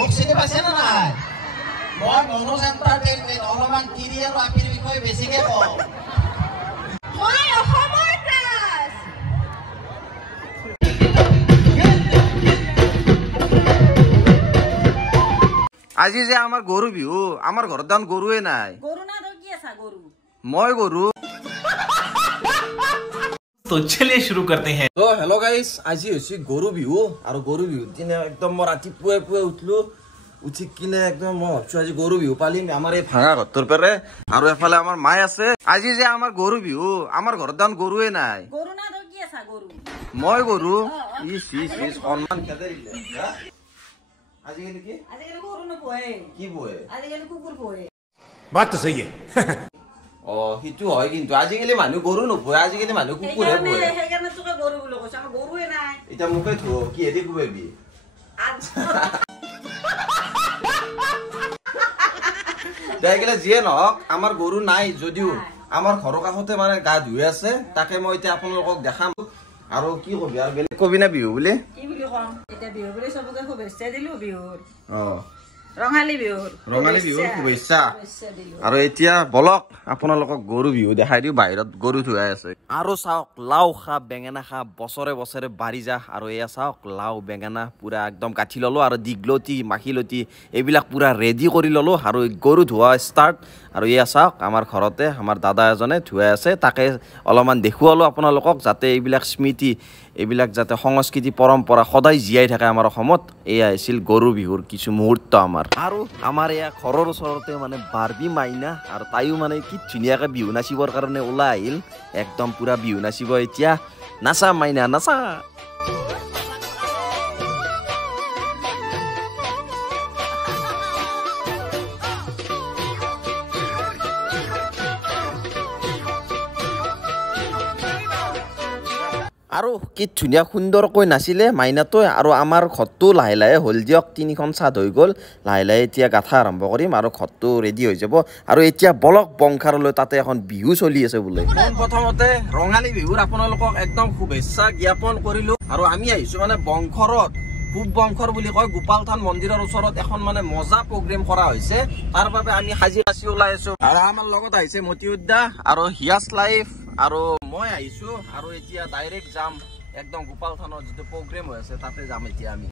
মোক চিনি পাইছে না নাই মই মনোজ এন্টাৰটেইনমেন্ট অলপমান তিৰি আৰু আপিৰ বিষয়ে বেছিকে কওঁ মই অসমৰ ক্লাছ আজি যে আমাৰ গৰু বিহু আমাৰ ঘৰত দান গৰুৱে নাই গৰু না তো কি আছে গৰু মই গৰু तो चलिए शुरू करते हैं तो हेलो गाइस আজি হৈছে গৰু বিহু আৰু গৰু বিহু দিনে একদম মই ৰাতিপুৱাই পুৱাই উঠলো উঠি কিনে একদম মই ভাবছো আজি গৰু বিহু পালিম আমাৰ এই ভাঙা ঘৰটোৰ পৰে আৰু এফালে আমাৰ মাই আছে আজি যে আমাৰ গৰু বিহু আমাৰ ঘৰত দান গৰুৱে নাই গৰু না তো কি আছে গৰু মই গৰু ইস সন্মান খেদে দিলে আজিকালি কি আজিকালি গৰু নপোহে কি বহে আজিকালি কুকুৰ পোহে बात तो सही है অ হিতু হয় কিন্তু আজিকালি মানুহ গৰু নপোহে আজিকালি মানুহ কুকুৰহে পোহে সেইকাৰণে তোকে গৰু বুলি কৈছে আমাৰ গৰুৱে নাই এটা মুখে ধো কি হেদি কুবেবি দেখলে যিয়ে নহওক আমাৰ গৰু নাই যদিও আমাৰ ঘৰৰ কাষতে মানে গা ধুই আছে তাকে মই এতিয়া আপোনালোকক দেখাম আৰু কি কবি আৰু বেলেগ কবি না বিহু বুলি কি বুলি কম এতিয়া বিহু বুলি সবকে শুভেচ্ছা দিলো বিহুৰ অ ৰঙালী বিহুৰ শুভেচ্ছা আৰু এতিয়া বলক আপোনালোকক গৰু বিহু দেখাই দিও বাহিৰত গৰু ধুৱাই আছে আৰু চাওক লাও খা বেঙেনা খা বছৰে বছৰে বাঢ়ি যা আৰু এয়া চাওক লাও বেঙেনা পুৰা একদম কাঠি ললো আৰু দীঘলতি মাখিলতি এইবিলাক পুৰা ৰেডি কৰি ললো আৰু গৰু ধোৱা ষ্টাৰ্ট আৰু এয়া চাওক আমাৰ ঘৰতে আমাৰ দাদা এজনে ধুৱাই আছে তাকে অলপমান দেখুৱালো আপোনালোকক যাতে এইবিলাক স্মৃতি এইবিলাক যাতে সংস্কৃতি পৰম্পৰা সদায় জীয়াই থাকে আমাৰ অসমত এয়া আছিল গৰু বিহুৰ কিছু মুহূৰ্ত আমাৰ আৰু আমাৰ এয়া ঘৰৰ ওচৰতে মানে বাৰ্বি মাইনা আৰু তাইও মানে কি ধুনীয়াকৈ বিহু নাচিবৰ কাৰণে ওলাই আহিল একদম পুৰা বিহু নাচিব এতিয়া নাচা মাইনা নাচা আৰু কি ধুনীয়া সুন্দৰকৈ নাছিলে মাইনাটোৱে আৰু আমাৰ ঘৰটো লাহে লাহে হ'ল দিয়ক তিনিখন চাদ হৈ গ'ল লাহে লাহে এতিয়া গাঁঠা আৰম্ভ কৰিম আৰু ঘৰটো ৰেডি হৈ যাব আৰু এতিয়া বলক বংখাৰলৈ তাতে এখন বিহু চলি আছে বোলে প্ৰথমতে ৰঙালী বিহুৰ আপোনালোকক একদম শুভেচ্ছা জ্ঞাপন কৰিলো আৰু আমি আহিছো মানে বংশৰত পূব বংশৰ বুলি কয় গোপাল থান মন্দিৰৰ ওচৰত এখন মানে মজা প্ৰগ্ৰেম কৰা হৈছে তাৰ বাবে আমি সাজি কাচি ওলাই আছো আৰু আমাৰ লগত আহিছে মতিউদ্দা আৰু হিয়াজ লাইফ আৰু মই আহিছো আৰু এতিয়া ডাইৰেক্ট যাম একদম গোপাল থানৰ যেটো প্ৰগ্ৰেম হৈ আছে তাতে যাম এতিয়া আমি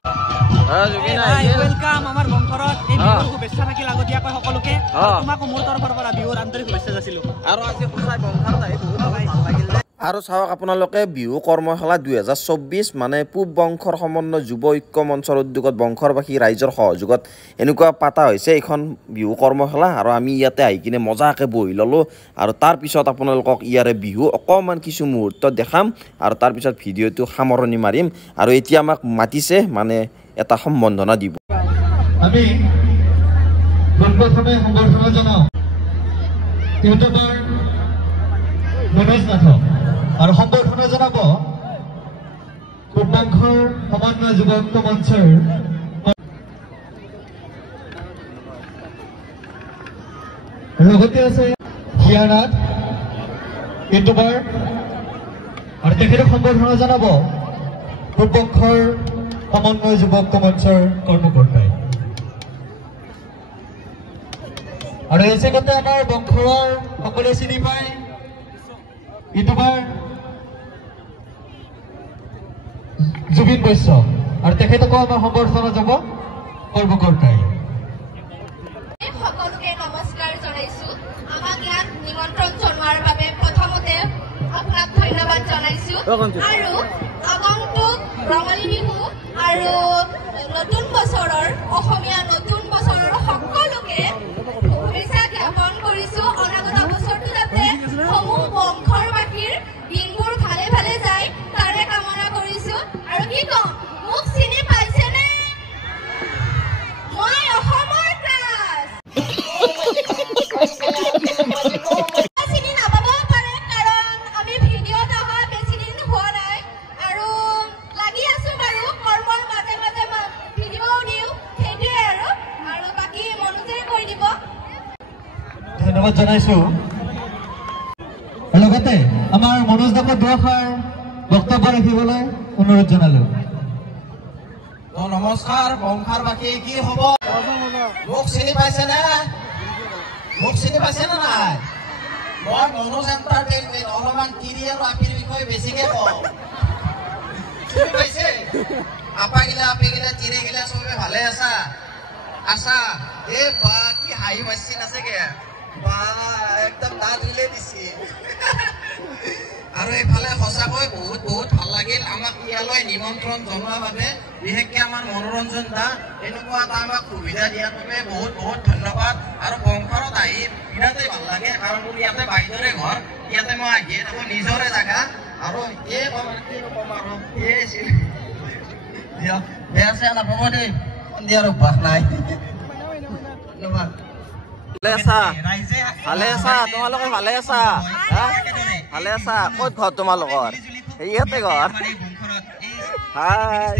ওয়েলকাম আমাৰ বংশৰত এই বিহুৰ শুভেচ্ছা থাকিল আগতীয়াকৈ সকলোকে তোমাক মোৰ তৰফৰ পৰা বিহুৰ আন্তৰিক শুভেচ্ছা যাচিলো আৰু আজি খুচাই বংশৰত আহি বহুত ভাল লাগিল আৰু চাওক আপোনালোকে বিহু কৰ্মশালা 2024 মানে পূব বংশৰ সমন্বয় যুৱ ঐক্য মঞ্চৰ উদ্যোগত বংশৰবাসী ৰাইজৰ সহযোগত এনেকুৱা পাতা হৈছে এখন বিহু কৰ্মশালা আৰু আমি ইয়াতে আহি কিনে মজাকৈ বহি ল'লোঁ আৰু তাৰপিছত আপোনালোকক ইয়াৰে বিহু অকণমান কিছু মুহূৰ্ত দেখাম আৰু তাৰপিছত ভিডিঅ'টো সামৰণি মাৰিম আৰু এতিয়া আমাক মাতিছে মানে এটা সম্বৰ্ধনা দিব আমি পোনপ্ৰথমে সম্বৰ্ধনা জনাওঁ ইউটিউবাৰ মনোজ নাথক আৰু সম্বৰ্ধনা জনাব পূব বংশৰ সমন্বয় যুৱ ঐক্য মঞ্চৰ লগতে আছে হিয়ানাথ ইউটিউবাৰ আৰু তেখেতক সম্বৰ্ধনা জনাব পূব বংশৰ সমন্বয় যুৱ ঐক্য মঞ্চৰ কৰ্মকৰ্তাই আৰু এই জগতে আমাৰ বংশৰ সকলোৱে চিনি পায় ইউটিউবাৰ জুবিন বৈশ্য আৰু তেখেতকো আমাৰ সম্বৰ্ধনা যাব কৰ্মকৰ্তাই সকলোকে নমস্কাৰ জনাইছো আমাক ইয়াত নিমন্ত্ৰণ জনোৱাৰ বাবে প্ৰথমতে আপোনাক ধন্যবাদ জনাইছো আৰু আগন্তুক ৰঙালী বিহু আৰু নতুন বছৰৰ অসমীয়া নতুন বছৰৰ সকলোকে শুভেচ্ছা জ্ঞাপন কৰিছো অনাগত বছৰটো যাতে সমূহ বংশৰবাসীৰ দিনবোৰ ভালে ভালে যায় তাৰে কামনা কৰিছো আৰু কি কম মোক চিনি পাইছেনে মই অসমৰ ক্লাছ চিনি নাপাবও পাৰে কাৰণ আমি ভিডিঅ'ত অহা বেছি দিন হোৱা নাই আৰু লাগি আছো বাৰু কৰ্মৰ মাজে মাজে ভিডিঅ'ও দিওঁ সেইটোৱে আৰু বাকী মনোজে কৈ দিব ধন্যবাদ জনাইছো লগতে আমাৰ মনোজ দাসৰ দুআষাৰ বক্তব্য ৰাখিবলৈ অনুৰোধ জনালো নমস্কাৰ বংশৰ বাকী কি হ'ব মোক চিনি পাইছে নে নাই মই মনোজ এণ্টাৰটেইনমেণ্ট অলপমান তিৰি আৰু আপিৰ বিষয়ে বেছিকে কওঁ চিনি পাইছে আপাগিলা আপিগিলা তিৰিগিলা চবে ভালে আছা এ বা কি হাঁহি মাছি নাছেগে বা একদম দাঁত উলিয়াই দিছে আৰু এইফালে সঁচাকৈ বহুত ভাল লাগিল আমাক ইয়ালৈ নিমন্ত্ৰণ জনোৱাৰ বাবে বিশেষকৈ আমাৰ মনোৰঞ্জন দা এনেকুৱা এটা আমাক সুবিধা দিয়াৰ বাবে বহুত ধন্যবাদ আৰু বংশৰত আহি বিৰাটেই ভাল লাগে কাৰণ মোৰ ইয়াতে বাইদেউৰে ঘৰ ইয়াতে মই আহিয়ে থাকোঁ নিজৰে জেগা আৰু এই ক'ম কি নক'ম আৰু এই দিয়ক বেয়া চেয়া নাপাব দেই দিয়াৰ অভ্যাস নাই ধন্যবাদ ভালে আছা তোমালোকে ভালে আছা ভালে আছা ক'ত ঘৰ তোমালোকৰ ইয়াতে ঘৰ হাই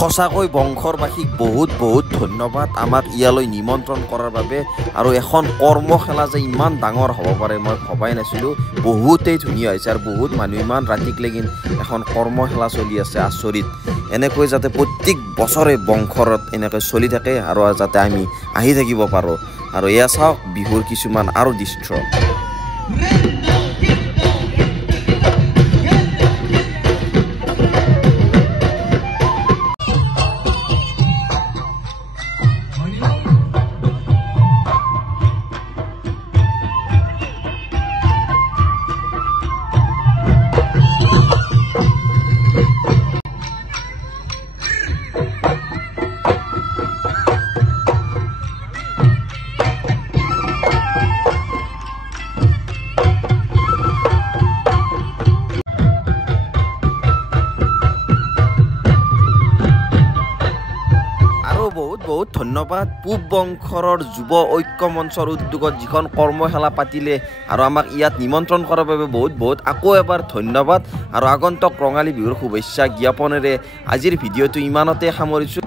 সঁচাকৈ বংশৰবাসীক বহুত ধন্যবাদ আমাক ইয়ালৈ নিমন্ত্ৰণ কৰাৰ বাবে আৰু এখন কৰ্মশালা যে ইমান ডাঙৰ হ'ব পাৰে মই ভবাই নাছিলোঁ বহুতেই ধুনীয়া হৈছে আৰু বহুত মানুহ ইমান ৰাতিকলৈকে এখন কৰ্মশালা চলি আছে আচৰিত এনেকৈ যাতে প্ৰত্যেক বছৰে বংশৰত এনেকৈ চলি থাকে আৰু যাতে আমি আহি থাকিব পাৰোঁ আৰু এয়া চাওক বিহুৰ কিছুমান আৰু দৃশ্য বহুত ধন্যবাদ পূব বংশৰৰ যুৱ ঐক্য মঞ্চৰ উদ্যোগত যিখন কৰ্মশালা পাতিলে আৰু আমাক ইয়াত নিমন্ত্ৰণ কৰাৰ বাবে বহুত আকৌ এবাৰ ধন্যবাদ আৰু আগন্তুক ৰঙালী বিহুৰ শুভেচ্ছা জ্ঞাপনেৰে আজিৰ ভিডিঅ'টো ইমানতে সামৰিছোঁ।